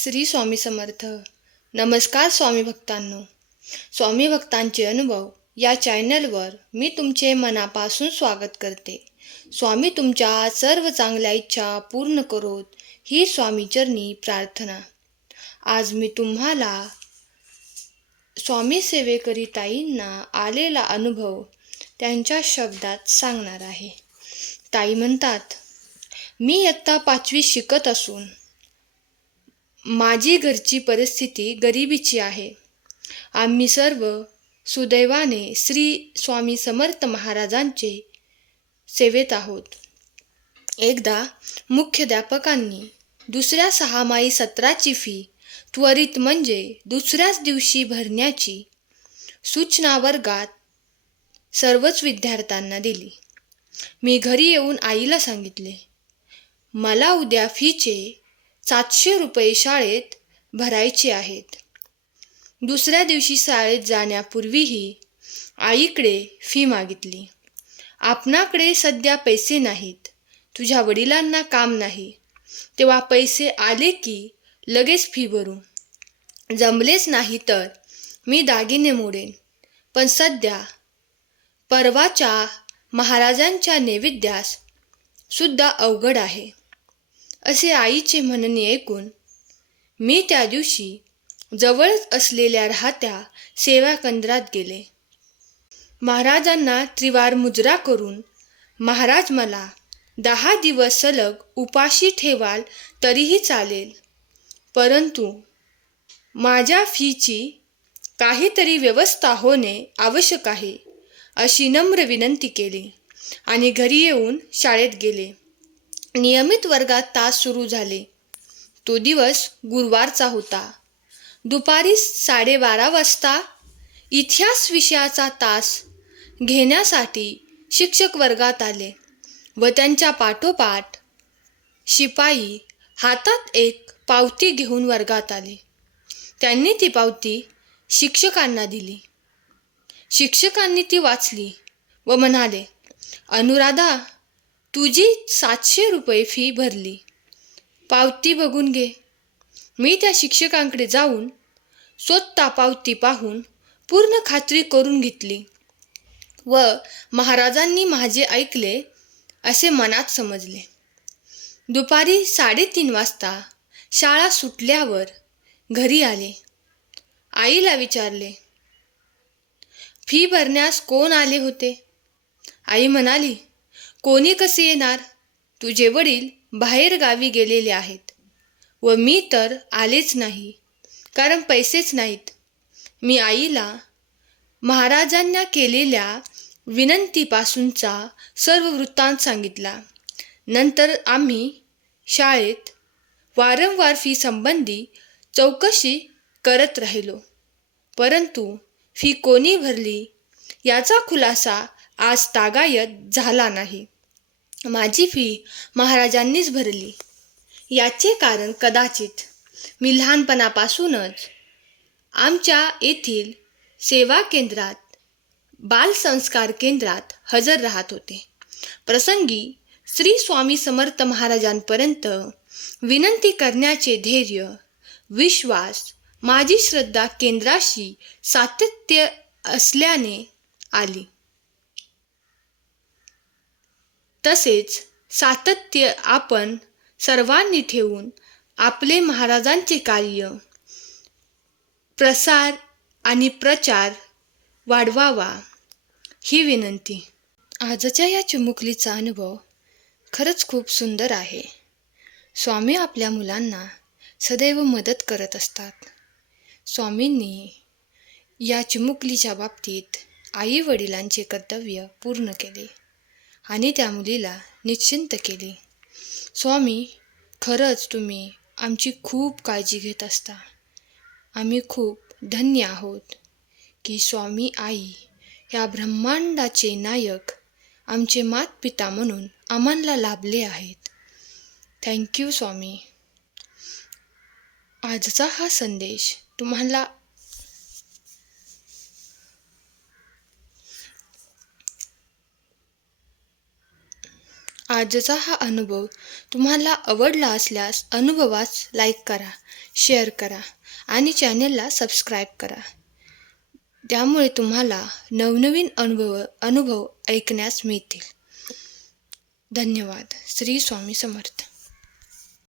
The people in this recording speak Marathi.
श्री स्वामी समर्थ. नमस्कार स्वामी भक्तांनो. स्वामी भक्तांचे अनुभव या चॅनलवर मी तुमचे मनापासून स्वागत करते. स्वामी तुमच्या सर्व चांगल्या इच्छा पूर्ण करोत ही स्वामीचरणी प्रार्थना. आज मी तुम्हाला स्वामी सेवेकरी ताईंना आलेला अनुभव त्यांच्या शब्दात सांगणार आहे. ताई म्हणतात, मी इयत्ता 5वी शिकत असून माझी घरची परिस्थिती गरिबीची आहे. आम्ही सर्व सुदैवाने श्री स्वामी समर्थ महाराजांचे सेवेत आहोत. एकदा मुख्याध्यापकांनी दुसऱ्या 6माही सत्राची फी त्वरित म्हणजे दुसऱ्याच दिवशी भरण्याची सूचना वर्गात सर्वच विद्यार्थ्यांना दिली. मी घरी येऊन आईला सांगितले, मला उद्या फीचे 700 रुपये शाळेत भरायचे आहेत. दुसऱ्या दिवशी शाळेत जाण्यापूर्वीही आईकडे फी मागितली. आपणाकडे सध्या पैसे नाहीत, तुझ्या वडिलांना काम नाही, तेव्हा पैसे आले की लगेच फी भरू. जमलेच नाही तर मी दागिने मोडेन, पण सध्या परवाच्या महाराजांच्या नैवेद्यास सुद्धा अवघड आहे. असे आईचे म्हणणे ऐकून मी त्या दिवशी जवळच असलेल्या राहत्या सेवा केंद्रात गेले. महाराजांना त्रिवार मुजरा करून, महाराज मला 10 दिवस सलग उपाशी ठेवाल तरीही चालेल, परंतु माझ्या फीची काहीतरी व्यवस्था होणे आवश्यक आहे, अशी नम्र विनंती केली आणि घरी येऊन शाळेत गेले. नियमित वर्गात तास सुरू झाले. तो दिवस गुरुवारचा होता. दुपारी 12:30 वाजता इतिहास विषयाचा तास घेण्यासाठी शिक्षक वर्गात आले व त्यांच्या पाठोपाठ शिपाई हातात एक पावती घेऊन वर्गात आले. त्यांनी ती पावती शिक्षकांना दिली. शिक्षकांनी ती वाचली व म्हणाले, अनुराधा, तुझी 700 रुपये फी भरली, पावती बघून घे. मी त्या शिक्षकांकडे जाऊन स्वतः पावती पाहून पूर्ण खात्री करून घेतली व महाराजांनी माझे ऐकले असे मनात समजले. दुपारी 3:30 वाजता शाळा सुटल्यावर घरी आले. आईला विचारले, फी भरण्यास कोण आले होते? आई म्हणाली, कोणी कसे येणार, तुझे वडील बाहेर गावी गेलेले आहेत व मी तर आलेच नाही, कारण पैसेच नाहीत. मी आईला महाराजांना केलेल्या विनंतीपासूनचा सर्व वृत्तांत सांगितला. नंतर आम्ही शाळेत वारंवार फी संबंधी चौकशी करत राहिलो, परंतु फी कोणी भरली याचा खुलासा आज तागायत झाला नाही. माझी फी महाराजांनीच भरली. याचे कारण कदाचित मी लहानपणापासूनच आमच्या येथील सेवा केंद्रात, बालसंस्कार केंद्रात हजर राहत होते. प्रसंगी श्री स्वामी समर्थ महाराजांपर्यंत विनंती करण्याचे धैर्य, विश्वास, माझी श्रद्धा केंद्राशी सातत्य असल्याने आली. तसेच सातत्य आपण सर्वांनी ठेवून आपले महाराजांचे कार्य, प्रसार आणि प्रचार वाढवावा ही विनंती. आजच्या या चिमुकलीचा अनुभव खरंच खूप सुंदर आहे. स्वामी आपल्या मुलांना सदैव मदत करत असतात. स्वामींनी या चिमुकलीच्या बाबतीत आई वडिलांचे कर्तव्य पूर्ण केले आणि त्या मुलीला निश्चिंत केले. स्वामी, खरंच तुम्ही आमची खूप काळजी घेत असता. आम्ही खूप धन्य आहोत की स्वामी आई या ब्रह्मांडाचे नायक आमचे मातपिता म्हणून आम्हाला लाभले आहेत. थँक्यू स्वामी. आजचा हा संदेश तुम्हाला आजचा हा अनुभव तुम्हाला आवडला असल्यास अनुभवास लाईक करा, शेअर करा आणि चॅनेलला सबस्क्राईब करा. त्यामुळे तुम्हाला नवनवीन अनुभव ऐकण्यास मिळतील. धन्यवाद. श्री स्वामी समर्थ.